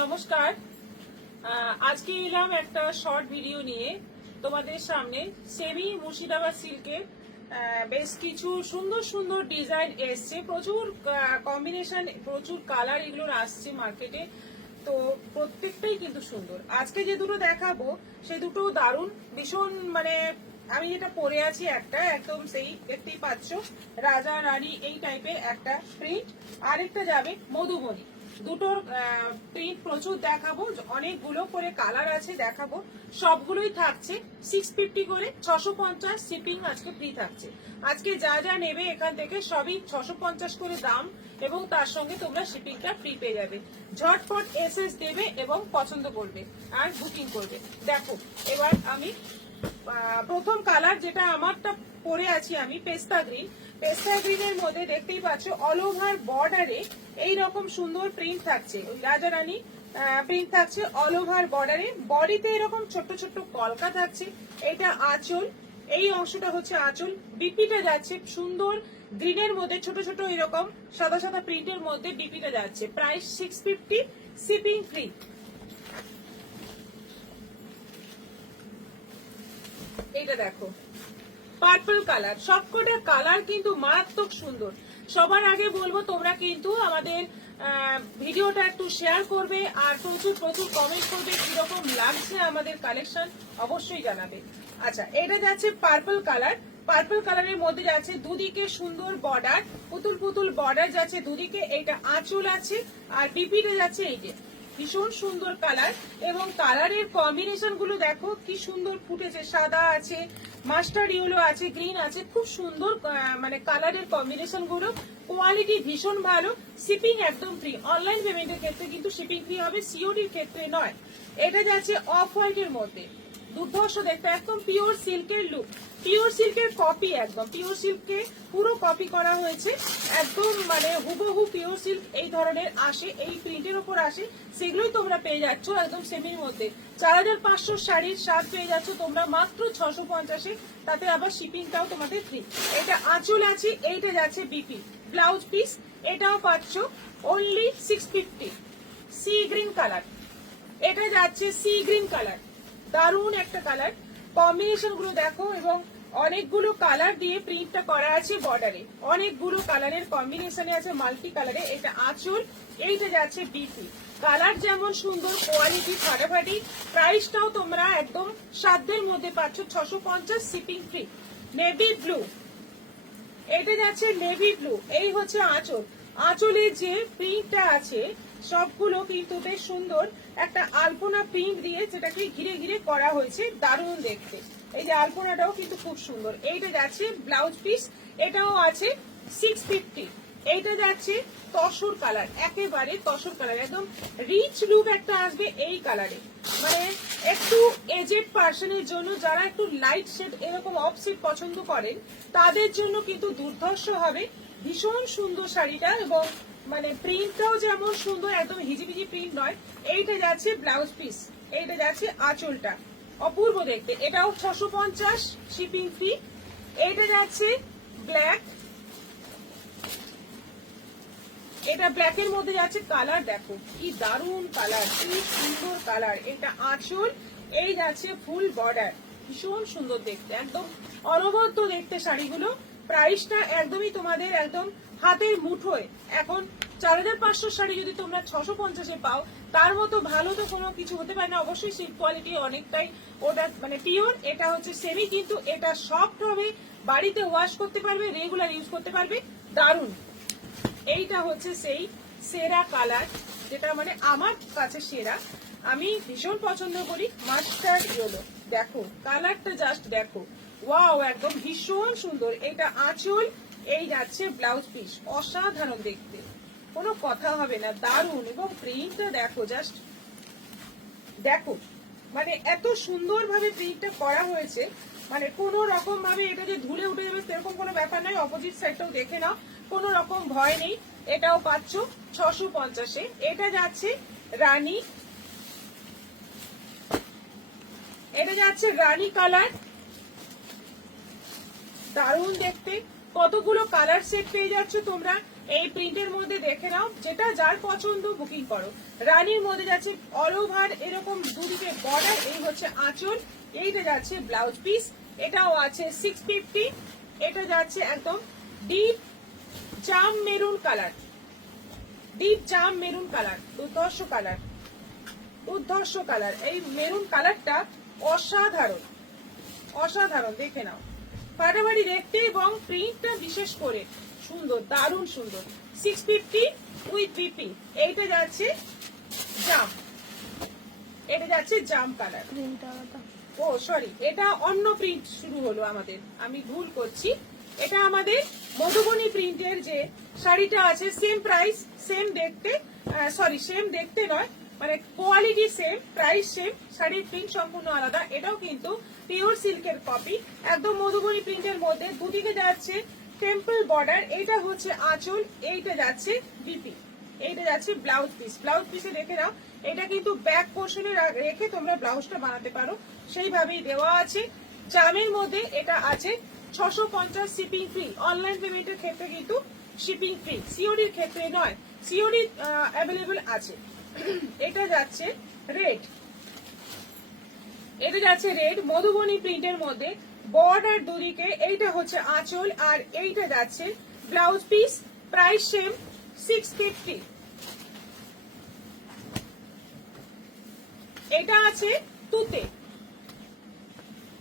নমস্কার। আজকে এলাম একটা শর্ট ভিডিও নিয়ে তোমাদের সামনে। সেমি মুর্শিদাবাদ সিল্কের বেশ কিছু সুন্দর সুন্দর ডিজাইন এসছে, প্রচুর কম্বিনেশন, প্রচুর কালার এগুলোর আসছে মার্কেটে। তো প্রত্যেকটাই কিন্তু সুন্দর। আজকে যে দুটো দেখাবো সে দুটো দারুণ, ভীষণ মানে আমি যেটা পরে আছি একটা একদম সেই দেখতেই পাচ্ছ রাজা রানী এই টাইপের একটা প্রিন্ট, আরেকটা যাবে মধুবনী। দুটোর প্রিন্ট প্রচুর দেখাবো, অনেকগুলো করে কালার আছে দেখাবো, সবগুলোই থাকছে 650 করে, 650 শিপিং আজকে ফ্রি থাকছে। আজকে যা যা নেবে এখান থেকে সবই 650 করে দাম, এবং তার সঙ্গে তোমরা শিপিংটা ফ্রি পেয়ে যাবে। ঝটপট এসএস দেবে এবং পছন্দ করবে আর বুকিং করবে। দেখো এবার আমি প্রথম কালার যেটা আমারটা পরে আছি আমি পেস্তা গ্রিন। পেস্তা গ্রিনের মধ্যে দেখতেই পাচ্ছ অল ওভার বর্ডারে এইরকম সুন্দর প্রিন্ট থাকছে, ওই রাজা রানী প্রিন্ট থাকছে অল ওভার বর্ডারে। বডিতে এরকম ছোট্ট ছোট্ট কলকা থাকছে, এটা আঁচল, এই অংশটা হচ্ছে আঁচল। বিপিটা যাচ্ছে সুন্দর গ্রিনের মধ্যে ছোট ছোট এরকম সাদা সাদা প্রিন্টের মধ্যে বিপিটা যাচ্ছে। Price 650, shipping free. এইটা দেখো পার্পল কালার, সবকটা কালার কিন্তু মারাত্মক সুন্দর। সবার আগে বলবো তোমরা কিন্তু আমাদের ভিডিওটা একটু শেয়ার করবে আর প্রচুর প্রচুর কমেন্ট করবে, কিরকম লাগছে আমাদের কালেকশন অবশ্যই জানাবে। আচ্ছা, এটা যাচ্ছে পার্পল কালার। পার্পল কালারের মধ্যে যাচ্ছে দুদিকে সুন্দর বর্ডার, পুতুল পুতুল বর্ডার যাচ্ছে দুদিকে। এইটা আঁচল আছে আর বিপিটা যাচ্ছে এই যে ভীষণ সুন্দর কালার, এবং কালারের কম্বিনেশন গুলো দেখো কি সুন্দর ফুটেছে। সাদা আছে, মাস্টার্ড ইয়েলো আছে, গ্রিন আছে, খুব সুন্দর মানে কালারের কম্বিনেশন গুলো। কোয়ালিটি ভীষণ ভালো, শিপিং একদম ফ্রি। অনলাইন পেমেন্টের ক্ষেত্রে কিন্তু শিপিং ফ্রি হবে, সিওডির ক্ষেত্রে নয়। এটা যাচ্ছে অফ হোয়াইটের মধ্যে, দুর্ধর্ষ দেখতে, একদম পিওর সিল্কের লুক, পিওর সিল্কের কপি, একদম পিওর সিল্ককে পুরো কপি করা হয়েছে, একদম মানে হুবহু পিওর সিল্ক এই ধরনের আসে, এই প্রিন্টের উপর আসে, সেগুলোই তোমরা পেয়ে যাচ্ছ একদম সেমির মধ্যে। 4500 শাড়ির স্বাদ পেয়ে যাচ্ছ তোমরা মাত্র 650-এ, তাতে আবার শিপিংটাও তোমাদের ফ্রি। এটা আঁচল আছে, এইটা যাচ্ছে বিপি ব্লাউজ পিস, এটাও পাচ্ছ অনলি 650। সি গ্রিন কালার, এটা যাচ্ছে সি গ্রিন কালার, দারুণ একটা কালার। কম্বিনেশন গুলো দেখো, এবং অনেকগুলো কালার দিয়ে প্রিন্টটা করা আছে বর্ডারে, অনেকগুলো কালারের কম্বিনেশনে আছে, মাল্টি কালারে। এটা আঁচল, এইটা যাচ্ছে বিপি। কালার যেমন সুন্দর, কোয়ালিটি ফাটাফাটি। প্রাইসটাও তোমরা একদম সাধ্যের মধ্যে পাচ্ছ 650, শিপিং ফ্রি। নেভি ব্লু, এটা যাচ্ছে নেভি ব্লু, এই হচ্ছে আঁচল। আঁচলের যে প্রিন্টটা আছে সবগুলো কিন্তু বেশ সুন্দর একটা আলপনা প্রিন্ট দিয়ে যেটাকে ঘিরে ঘিরে করা হয়েছে, দারুণ দেখতে। এই যে আলপনাটাও কিন্তু খুব সুন্দর। এইটা যাচ্ছে ব্লাউজ পিস, এটাও আছে 650। এইটা যাচ্ছে তসর কালার, একেবারে তসর কালার, একদম রিচ লুক একটা আসবে এই কালারে। মানে একটু এজেড পার্সনের জন্য, যারা একটু লাইট শেড এরকম অফ শেড পছন্দ করেন তাদের জন্য কিন্তু দুর্ধর্ষ হবে। ভীষণ সুন্দর শাড়িটা, এবং মানে প্রিন্টটাও যেমন সুন্দর, একদম হিজিবিজি প্রিন্ট নয়। এইটা যাচ্ছে ব্লাউজ পিস, এইটা যাচ্ছে আঁচলটা, অপূর্ব দেখতে। এটাও 650, শিপিং ফ্রি। এইটা যাচ্ছে ব্ল্যাক, এটা ব্ল্যাকের মধ্যে যাচ্ছে কালার, দেখো কি দারুণ কালার, কি সুন্দর কালার। এটা আঁচল, এই যাচ্ছে ফুল বর্ডার, ভীষণ সুন্দর দেখতে, একদম অনবদ্য দেখতে শাড়িগুলো। প্রাইসটা একদমই তোমাদের একদম হাতের মুঠোয়। এখন 4500 শাড়ি যদি তোমরা 650-এ পাও, তার মতো ভালো তো কোনো কিছু হতে পারে না। অবশ্যই সিল্ক কোয়ালিটি অনেকটাই, ওটা মানে পিওর। এটা হচ্ছে সেমি, কিন্তু এটা সফট হবে, বাড়িতে ওয়াশ করতে পারবে, রেগুলার ইউজ করতে পারবে, দারুণ। এইটা হচ্ছে সেই সেরা কালার, যেটা মানে আমার কাছে সেরা, আমি ভীষণ পছন্দ করি, মাস্টার্ড ইয়েলো। দেখো কালারটা জাস্ট দেখো, ওয়াও, একদম ভীষণ সুন্দর। এটা আঁচল, এই যাচ্ছে ব্লাউজ পিস, অসাধারণ দেখতে, কোনো কথা হবে না, দারুণ। এবং প্রিন্টটা দেখো, জাস্ট দেখো, মানে এত সুন্দর ভাবে প্রিন্টটা করা হয়েছে, মানে কোন রকম ভাবে এটা যে ধুলে উঠে যাবে সেরকম কোনো ব্যাপার নাই। অপোজিট সাইডটাও দেখে নাও, কোনো রকম ভয় নেই। এটাও পাচ্ছ 650-এ। এটা যাচ্ছে রানী, এটা যাচ্ছে রানী কালার, দারুণ দেখতে। কতগুলো কালার সেট পেয়ে যাচ্ছ তোমরা, এই প্রিন্টের মধ্যে দেখে নাও, যেটা যার পছন্দ বুকিং করো। রানীর মধ্যে যাচ্ছে অল ওভার এরকম দুদিকে বর্ডার, এই হচ্ছে আঁচল, এইটা যাচ্ছে ব্লাউজ পিস, এটাও আছে 650। এটা যাচ্ছে একদম ডিপ জাম মেরুন কালার, ডিপ জাম মেরুন কালার, দুর্ধর্ষ কালার, দুর্ধর্ষ কালার। এই মেরুন কালারটা অসাধারণ, অসাধারণ, দেখে নাও ফাটাফাটি দেখতে এবং প্রিন্টটা বিশেষ করে সুন্দর, দারুণ সুন্দর। 650 উইথ বিপি। এইটা যাচ্ছে জাম, এটা যাচ্ছে জাম কালার। ও সরি, এটা অন্য প্রিন্ট শুরু হলো আমাদের, আমি ভুল করছি। এটা আমাদের মধুবনী প্রিন্টের যে শাড়িটা আছে, সেম প্রাইস সেম দেখতে, সরি সেম দেখতে নয়, মানে কোয়ালিটি সেম, প্রাইস সেম, শাড়ির প্রিন্ট সম্পূর্ণ আলাদা। এটাও কিন্তু পিওর সিল্কের কপি, একদম মধুবনী প্রিন্টের মধ্যে দুদিকে যাচ্ছে টেম্পল বর্ডার। এইটা হচ্ছে আঁচল, এইটা যাচ্ছে বিপি, এইটা যাচ্ছে ব্লাউজ পিস। ব্লাউজ পিসে দেখে নাও, এটা কিন্তু ব্যাক পোর্শনে রেখে তোমরা ব্লাউজটা বানাতে পারো, সেইভাবেই দেওয়া আছে। জামের মধ্যে এটা আছে 650 শিপিং ফ্রি। অনলাইন পেমেন্টের ক্ষেত্রে কিন্তু শিপিং ফ্রি, সিওডির ক্ষেত্রে নয়, সিওডি অ্যাভেলেবল আছে। এটা যাচ্ছে রেড, এটা যাচ্ছে রেড মধুবনী প্রিন্টের মধ্যে বর্ডার দুদিকে, এইটা হচ্ছে আঁচল আর এইটা যাচ্ছে ব্লাউজ পিস। Price same 650। এটা আছে তুতে,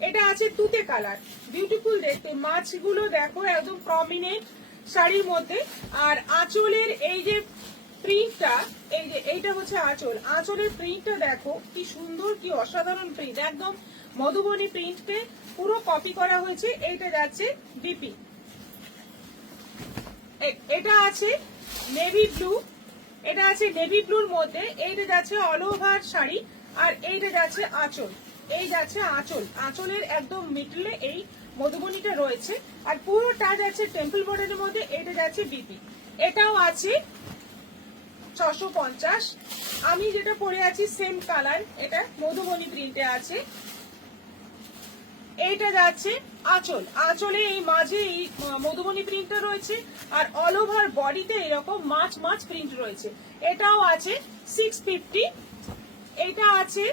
এটা আছে তুতে কালার, বিউটিফুল দেখতে। মাছগুলো দেখো একদম প্রমিনেন্ট শাড়ির মধ্যে। আর আঁচলের এই যে প্রিন্টটা, এই যে এইটা হচ্ছে আঁচল, আঁচলের প্রিন্টটা দেখো কি সুন্দর, কি অসাধারণ প্রিন্ট, একদম মধুবনী প্রিন্টকে পুরো কপি করা হয়েছে। এইটা যাচ্ছে বিপি। এটা আছে নেভি ব্লু, এটা আছে নেভি ব্লুর মধ্যে, এইটা যাচ্ছে অল ওভার শাড়ি আর এইটা যাচ্ছে আঁচল, এই যাচ্ছে আঁচল, আঁচলের একদম মিডলে এই মধুবনীটা রয়েছে আর পুরোটা যাচ্ছে টেম্পল বর্ডারের মধ্যে। এইটা যাচ্ছে বিপি, এটাও আছে 650। আমি যেটা পরে আছি সেম কালার, এটা মধুবনী প্রিন্টে আছে। এইটা যাচ্ছে আঁচল, আঁচলে এই মাঝে এই মধুবনী প্রিন্টটা রয়েছে আর অল ওভার বডিতে এরকম মাছ মাছ প্রিন্ট রয়েছে। এটাও আছে 650। এটা আছে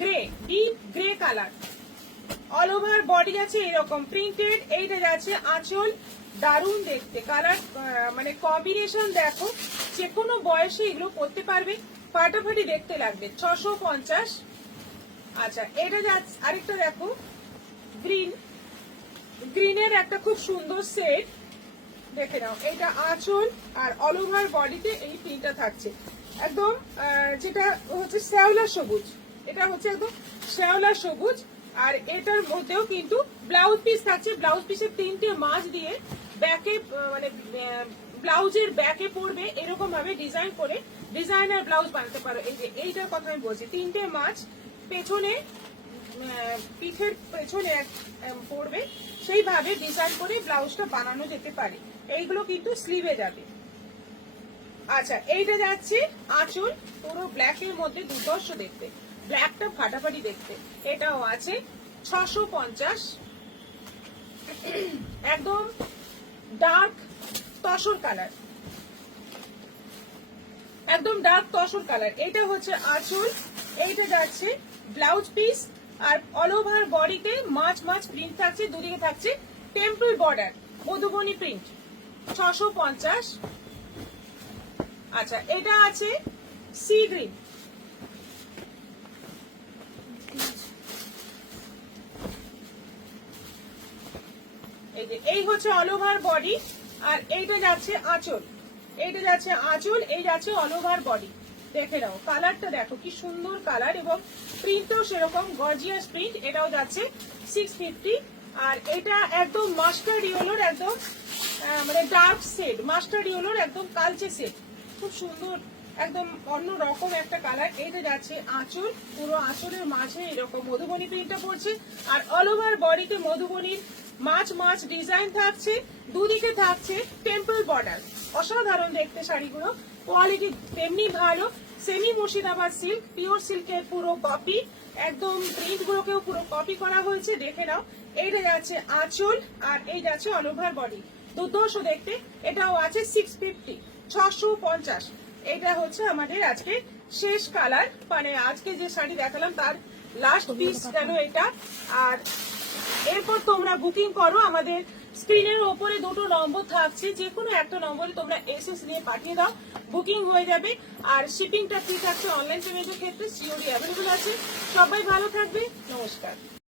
grey, deep grey colour, all over body আছে এরকম প্রিন্টেড। এইটা যাচ্ছে আঁচল, দারুণ দেখতে কালার, মানে কম্বিনেশন দেখো, যে কোনো বয়সে এগুলো পরতে পারবে, ফাটাফাটি দেখতে লাগবে। 650। আচ্ছা, এটা যাচ্ছে আরেকটা দেখো গ্রিন, গ্রিনের একটা খুব সুন্দর সেট, দেখে নাও। এটা আঁচল আর অল ওভার বডিতে এই প্রিন্টটা থাকছে একদম, যেটা হচ্ছে শ্যাওলা সবুজ, এটা হচ্ছে একদম শ্যাওলা সবুজ। আর এটার মধ্যেও কিন্তু ব্লাউজ পিস থাকছে, ব্লাউজ পিসের তিনটে মাছ দিয়ে ব্যাকে, মানে ব্লাউজের ব্যাকে পড়বে এরকম ভাবে ডিজাইন করে ডিজাইনার ব্লাউজ বানাতে পারো। এই যে এইটার কথা আমি বলছি, তিনটে মাছ পেছনে, পিঠের পেছনে পড়বে, সেইভাবে ডিজাইন করে ব্লাউজটা বানানো যেতে পারে। এইগুলো কিন্তু স্লিভে যাবে। আচ্ছা, এইটা যাচ্ছে আঁচল, পুরো ব্ল্যাকের মধ্যে দুর্ধর্ষ দেখতে, ব্ল্যাকটা ফাটাফাটি দেখতে। এটাও আছে 650। একদম ডার্ক তসর কালার, একদম ডার্ক তসর কালার। এটা হচ্ছে আঁচল, এইটা যাচ্ছে ব্লাউজ পিস আর অল ওভার বডিতে মাছ মাছ প্রিন্ট থাকছে, দুদিকে থাকছে টেম্পল বর্ডার মধুবনী প্রিন্ট। 650। আচ্ছা, এটা আছে সি গ্রিন, এই যে এই হচ্ছে অল ওভার বডি আর এইটা যাচ্ছে আঁচল, এইটা যাচ্ছে আঁচল, এই যাচ্ছে অল ওভার বডি। দেখে নাও কালারটা দেখো কি সুন্দর কালার এবং প্রিন্টও সেরকম গর্জিয়াস প্রিন্ট। এটাও যাচ্ছে 650। আর এটা একদম মাস্টার্ড ইয়েলোর একদম, মানে ডার্ক শেড, মাস্টার্ড ইয়েলোর একদম কালচে শেড, খুব সুন্দর, একদম অন্য রকম একটা কালার। এইটা যাচ্ছে আঁচল, পুরো আঁচলের মাঝে এরকম মধুবনী প্রিন্টটা পড়ছে আর অল ওভার বডিতে মধুবনীর মাছ মাছ ডিজাইন থাকছে, দুদিকে থাকছে টেম্পল বর্ডার। অসাধারণ দেখতে শাড়িগুলো, কোয়ালিটি তেমনি ভালো, সেমি মুর্শিদাবাদ সিল্ক, পিওর সিল্কের পুরো কপি, একদম প্রিন্ট গুলোকেও পুরো কপি করা হয়েছে, দেখে নাও। এইটা যাচ্ছে আঁচল আর এই যাচ্ছে অল ওভার বডি। দুর্ধর্ষ দেখতে। এটাও আছে 650, 650। এটা হচ্ছে আমাদের আজকে শেষ কালার, মানে আজকে যে শাড়ি দেখালাম তার লাস্ট পিস যেন এটা। আর এরপর তোমরা বুকিং করো, আমাদের স্ক্রিনের ওপরে দুটো নম্বর থাকছে, যে কোনো একটা নম্বরে তোমরা এসএস নিয়ে পাঠিয়ে দাও, বুকিং হয়ে যাবে। আর শিপিংটা ফ্রি থাকছে অনলাইন পেমেন্টের ক্ষেত্রে, সিওডি অ্যাভেলেবল আছে। সবাই ভালো থাকবে, নমস্কার।